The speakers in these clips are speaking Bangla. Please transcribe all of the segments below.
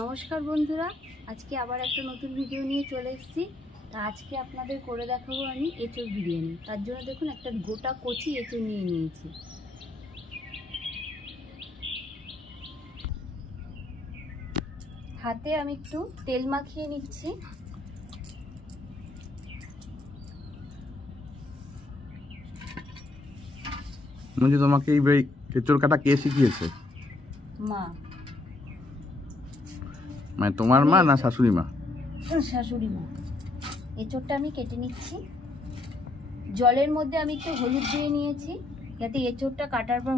নমস্কার বন্ধুরা, আজকে আবার একটা নতুন ভিডিও নিয়ে চলে এসেছি। তা আজকে আপনাদের করে দেখাবো আমি এঁচোড় বিরিয়ানি। তার জন্য দেখুন একটা গোটা কচি এঁচোড় নিয়ে নিয়েছি। হাতে আমি একটু তেল মাখিয়ে নিচ্ছি। মঞ্জু, তোমাকে এই এঁচোড় কাটা কে শিখিয়েছে? মা। মানে তোমার মা না শাশুড়ি মা? শাশুড়ি মা। এঁচোড়টা আমি কেটে নিচ্ছি। জলের মধ্যে আমি একটু হলুদ দিয়ে নিয়েছি যাতে এঁচোড়টা কাটার পর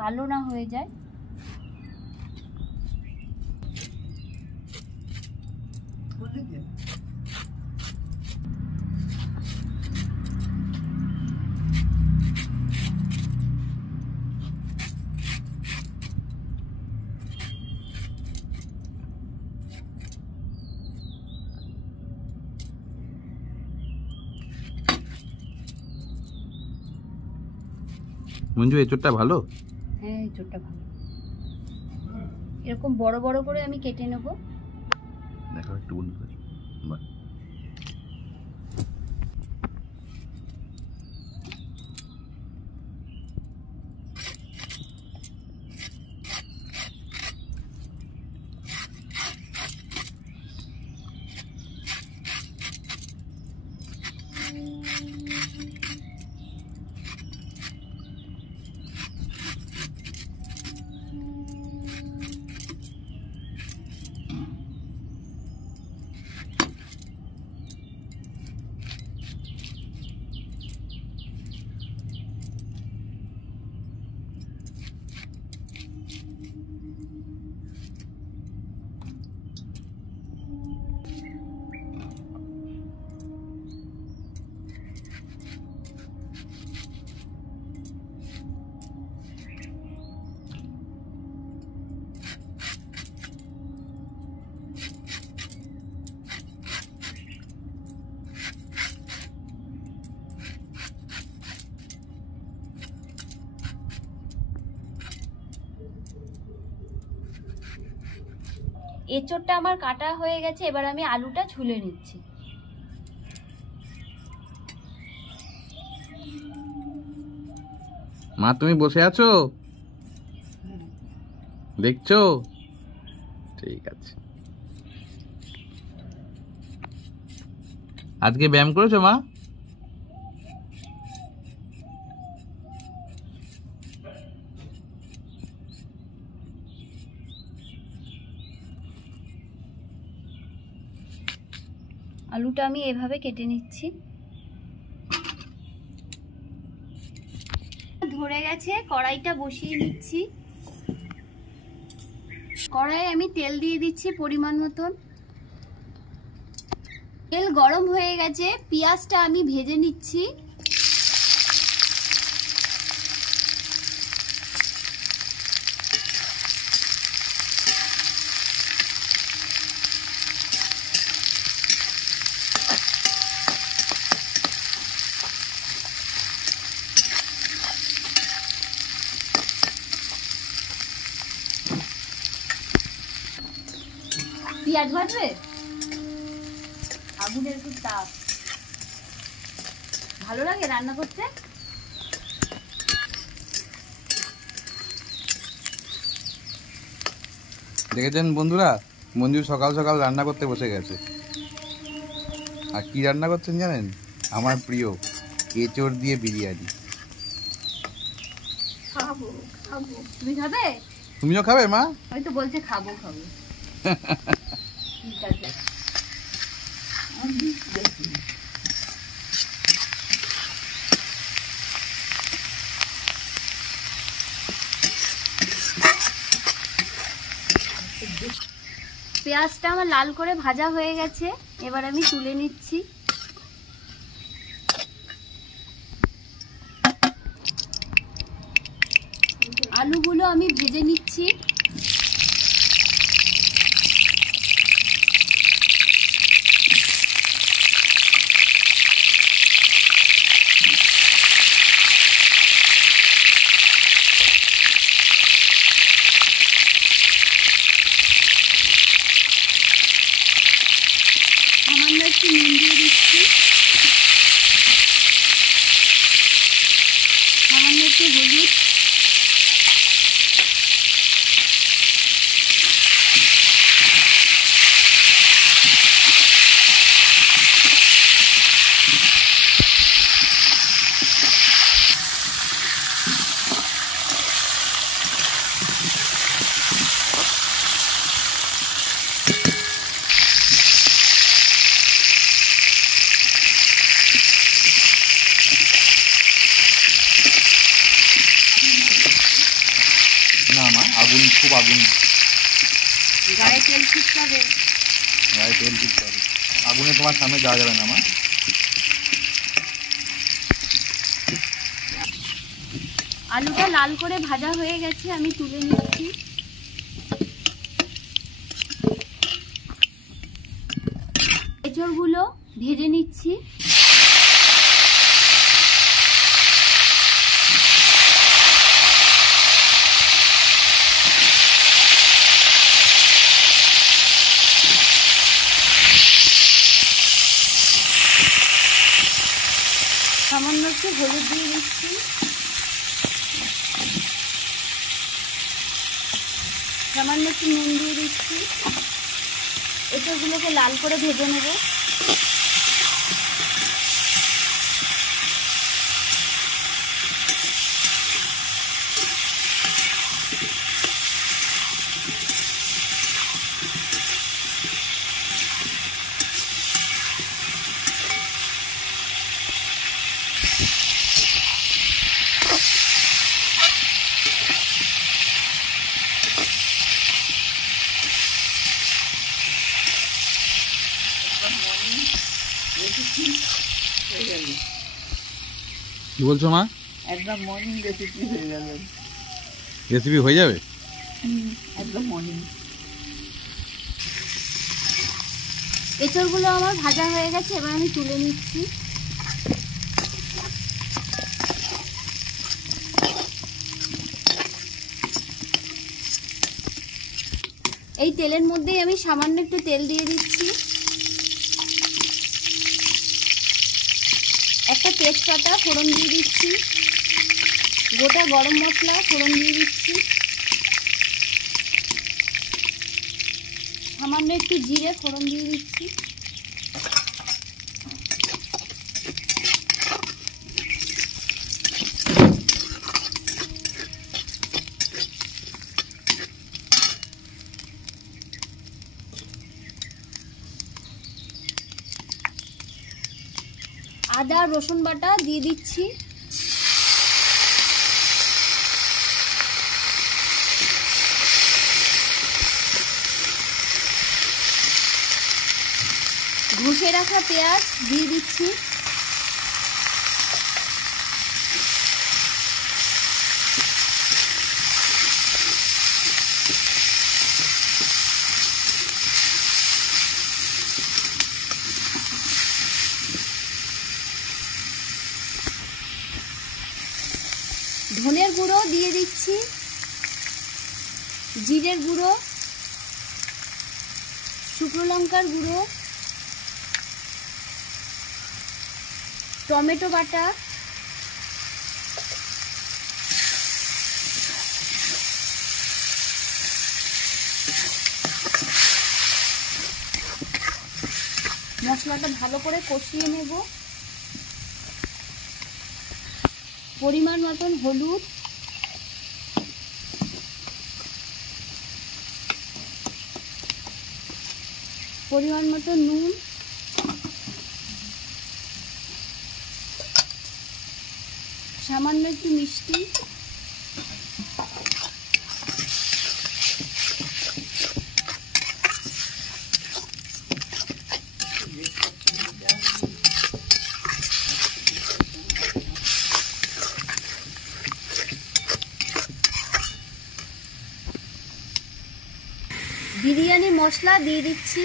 কালো না হয়ে যায়। মঞ্জু, এঁচোড়টা ভালো? হ্যাঁ, এঁচোড়টা ভালো। এরকম বড় বড় করে আমি কেটে নেব। দেখো একটু বন্ধ করি। বাহ, এঁচোড়টা আমার কাটা হয়ে গেছে, এবার আমি আলুটা ছুলে নিচ্ছি। মা তুমি বসে আছো? দেখছো? ঠিক আছে। আজকে ব্যায়াম করেছো মা? আলুটা আমি এভাবে কেটে নিচ্ছি। ধরে গেছে, কড়াইটা বসিয়ে নিচ্ছি। কড়াইয়ে আমি তেল দিয়ে দিচ্ছি পরিমাণ মতন। তেল গরম হয়ে গেছে, পেঁয়াজটা আমি ভেজে নিচ্ছি। পেঁয়াজ ভাজবে, আগুনের খুব তাপ। ভালো লাগে রান্না করতে। দেখেছেন বন্ধুরা, মঞ্জু সকাল সকাল রান্না করতে বসে গেছে। আর কি রান্না করছেন জানেন? আমার প্রিয় এঁচোড় দিয়ে বিরিয়ানি। খাবো খাবো, তুমি খাবে? তুমিও খাবে মা? আমি তো বলছি খাবো খাবো। ঠিক আছে। পেঁয়াজটা আমার লাল করে ভাজা হয়ে গেছে, এবার আমি তুলে নিচ্ছি। আলুগুলো আমি ভেজে নিচ্ছি। সামান্য একটু নুন দিয়ে দিচ্ছি, সামান্য একটু হলুদ, না মা, আগুন খুব আগুন, গায়ে তেল ছিটকাবে। গায়ে তেল দিতে হবে, আগুনে তোমার সামনে যাওয়া যাবে না মা। আলুটা লাল করে ভাজা হয়ে গেছে, আমি তুলে নিচ্ছি। এঁচড়গুলো ভেজে নিচ্ছি। সামান্য একটু হলুদ দিয়ে দিচ্ছি, সামান্য একটু নুন দিয়ে দিচ্ছি। এঁচড়গুলোকে লাল করে ভেজে নেব। কি বলছো মা? একদম মর্নিং রেসিপি হয়ে গেল। রেসিপি হয়ে যাবে? একদম মর্নিং। এঁচড়গুলো আমার ভাজা হয়ে গেছে, এবার আমি তুলে নিচ্ছি। এই তেলের মধ্যেই আমি সামান্য একটু তেল দিয়ে দিচ্ছি, একটা তেজপাতা ফোড়ন দিয়ে দিচ্ছি, গোটা গরম মশলা ফোড়ন দিয়ে দিচ্ছি, সামান্য একটু জিরে ফোড়ন দিয়ে দিচ্ছি। আদা রসুন বাটা দিয়ে দিচ্ছি, ঘষে রাখা পেঁয়াজ দিয়ে দিচ্ছি, ধনের গুঁড়ো দিয়ে দিচ্ছি, জিরের গুঁড়ো, শুকনো লঙ্কার গুঁড়ো, টমেটো বাটা, মশলাটা ভালো করে কষিয়ে নেব। পরিমাণ মতন হলুদ, পরিমাণ মতন নুন, সামান্য একটু মিষ্টি, বিরিয়ানি মশলা দিয়ে দিচ্ছি,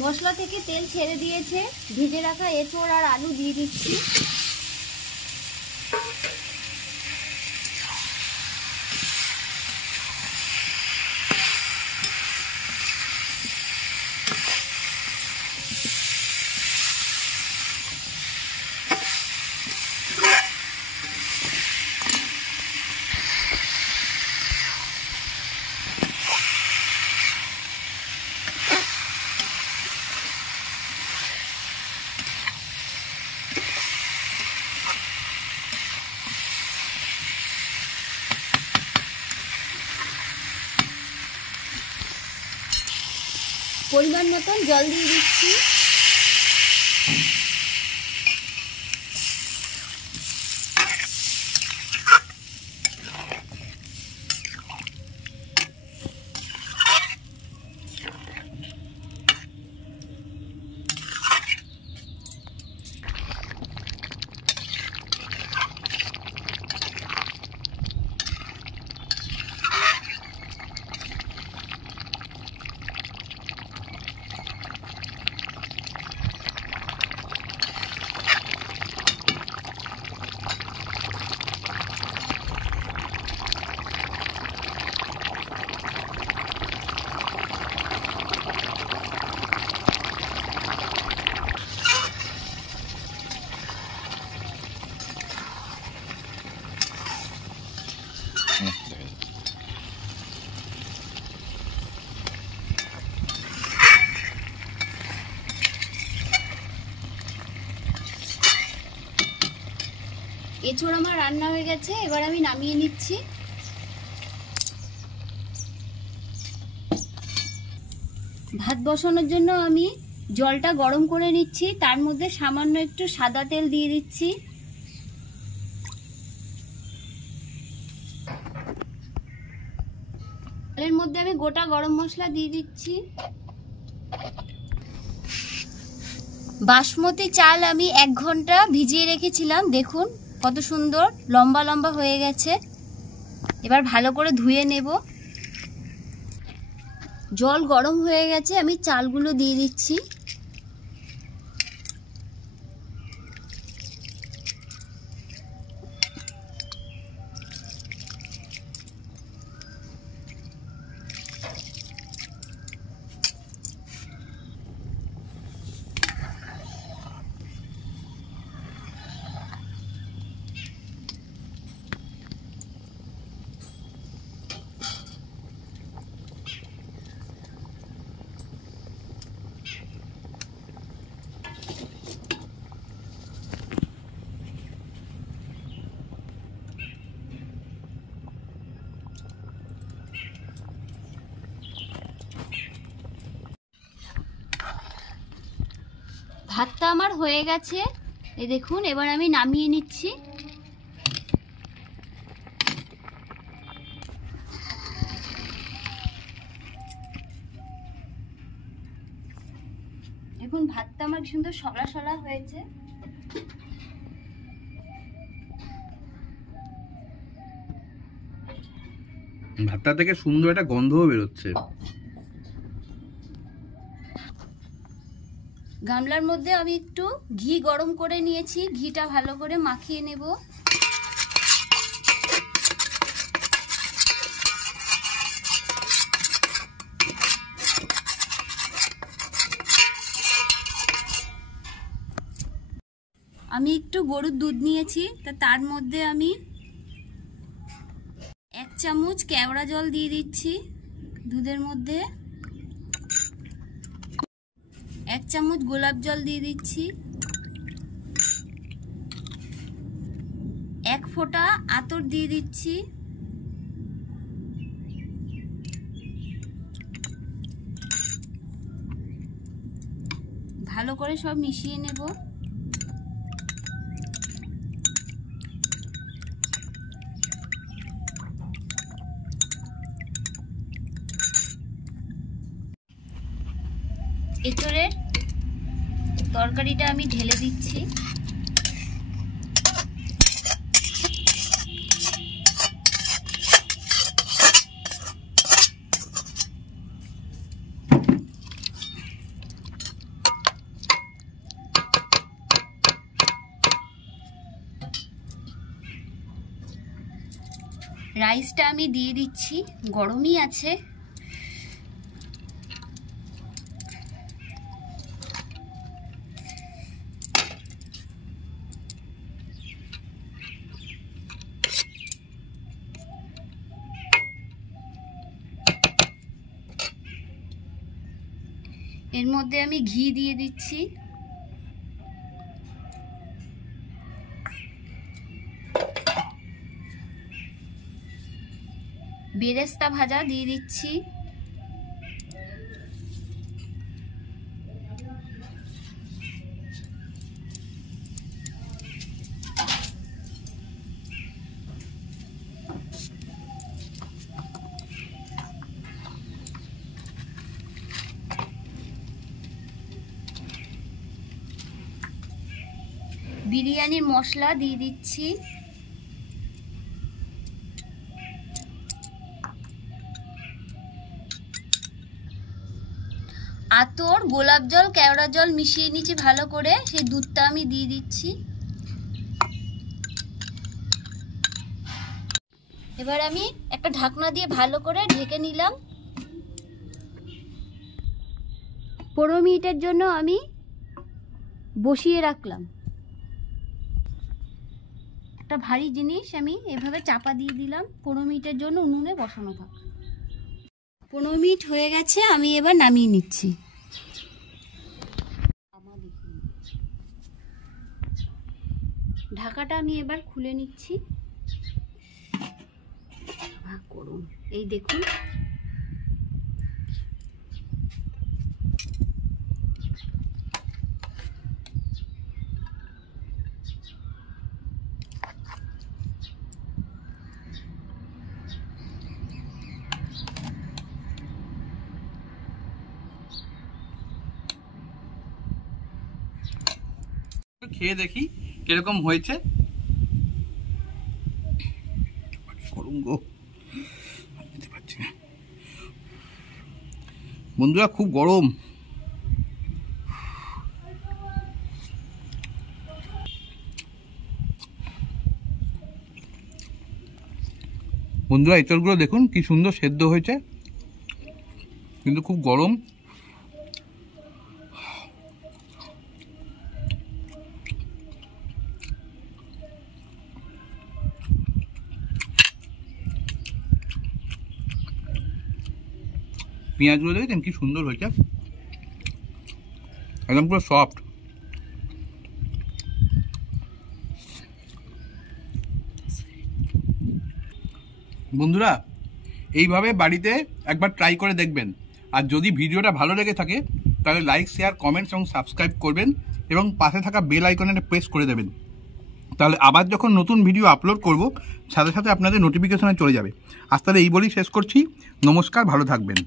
মশলা থেকে তেল ছেড়ে দিয়েছে, ভিজে রাখা এঁচোড় আর আলু দিয়ে দিচ্ছি। পরিমাণ মতন জল দিয়ে দিচ্ছি। এঁচোড় আমার রান্না হয়ে গেছে, এবার আমি নামিয়ে নিচ্ছি। ভাত বসানোর জন্য আমি জলটা গরম করে নিচ্ছি, তার মধ্যে সামান্য একটু সাদা তেল দিয়ে দিচ্ছি। তেলের মধ্যে আমি গোটা গরম মশলা দিয়ে দিচ্ছি। বাসমতি চাল আমি 1 ঘন্টা ভিজিয়ে রেখেছিলাম, দেখুন কত সুন্দর লম্বা লম্বা হয়ে গেছে। এবার ভালো করে ধুয়ে নেব। জল গরম হয়ে গেছে, আমি চালগুলো দিয়ে দিচ্ছি। ভাতটা আমার হয়ে গেছে, এই দেখুন। এবার আমি নামিয়ে নিচ্ছি। দেখুন ভাতটা আমার সুন্দর সলা সলা হয়েছে। ভাতটা থেকে সুন্দর একটা গন্ধও বেরোচ্ছে। গামলার মধ্যে আমি একটু ঘি গরম করে নিয়েছি, ঘিটা ভালো করে মাখিয়ে নেব। আমি একটু গরুর দুধ নিয়েছি, তার মধ্যে আমি 1 চামচ কেওড়া জল দিয়ে দিচ্ছি দুধের মধ্যে। 1 চামচ গোলাপ জল দিয়ে দিচ্ছি। 1 ফোঁটা আতর দিয়ে দিচ্ছি। ভালো করে সব মিশিয়ে নেব। এঁচোড়ের তরকারিটা আমি ঢেলে দিচ্ছি। রাইসটা আমি দিয়ে দিচ্ছি, গরমই আছে। এর মধ্যে আমি ঘি দিয়ে দিচ্ছি। বেরেস্তা ভাজা দিয়ে দিচ্ছি। বিরিয়ানির মশলা দিয়ে দিচ্ছি। আতর, গোলাপ জল, কেওড়া জল মিশিয়ে নিচ্ছি ভালো করে, সেই দুধটা আমি দিয়ে দিচ্ছি। এবার আমি একটা ঢাকনা দিয়ে ভালো করে ঢেকে নিলাম। 15 মিনিটের জন্য আমি বসিয়ে রাখলাম। একটা ভারী জিনিস আমি এভাবে চাপা দিয়ে দিলাম, 15 মিনিটের জন্য উনুনে বসানো থাক। 15 মিনিট হয়ে গেছে, আমি এবার নামিয়ে নিচ্ছি। ঢাকাটা আমি এবার খুলে নিচ্ছি। গরম, এই দেখুন। খেয়ে দেখি কিরকম হয়েছে। গরম গো, খেতে পারছি না বন্ধুরা, খুব গরম। বন্ধুরা এঁচড়গুলো দেখুন কি সুন্দর সেদ্ধ হয়েছে, কিন্তু খুব গরম। পেঁয়াজগুলো দেখেছেন কি সুন্দর হয়েছে, একদম পুরো সফট। বন্ধুরা এইভাবে বাড়িতে একবার ট্রাই করে দেখবেন, আর যদি ভিডিওটা ভালো লেগে থাকে তাহলে লাইক, শেয়ার, কমেন্টস এবং সাবস্ক্রাইব করবেন এবং পাশে থাকা বেল আইকনে প্রেস করে দেবেন। তাহলে আবার যখন নতুন ভিডিও আপলোড করব সাথে সাথে আপনাদের নোটিফিকেশনে চলে যাবে। আজ তাহলে এই বলেই শেষ করছি। নমস্কার, ভালো থাকবেন।